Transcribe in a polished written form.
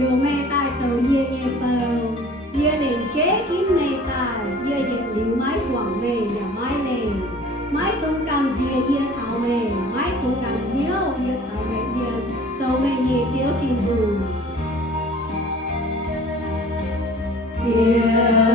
Dù mê tai cầu dê dê bờ dê liền chế kiếm mê tai dê dê liu mái quảng về nhà mái lề mái tung căng dê dê thảo mê mái tung căng hiếu dê thảo mê dê dâu mê nhẹ thiếu thiên bù. Yeah.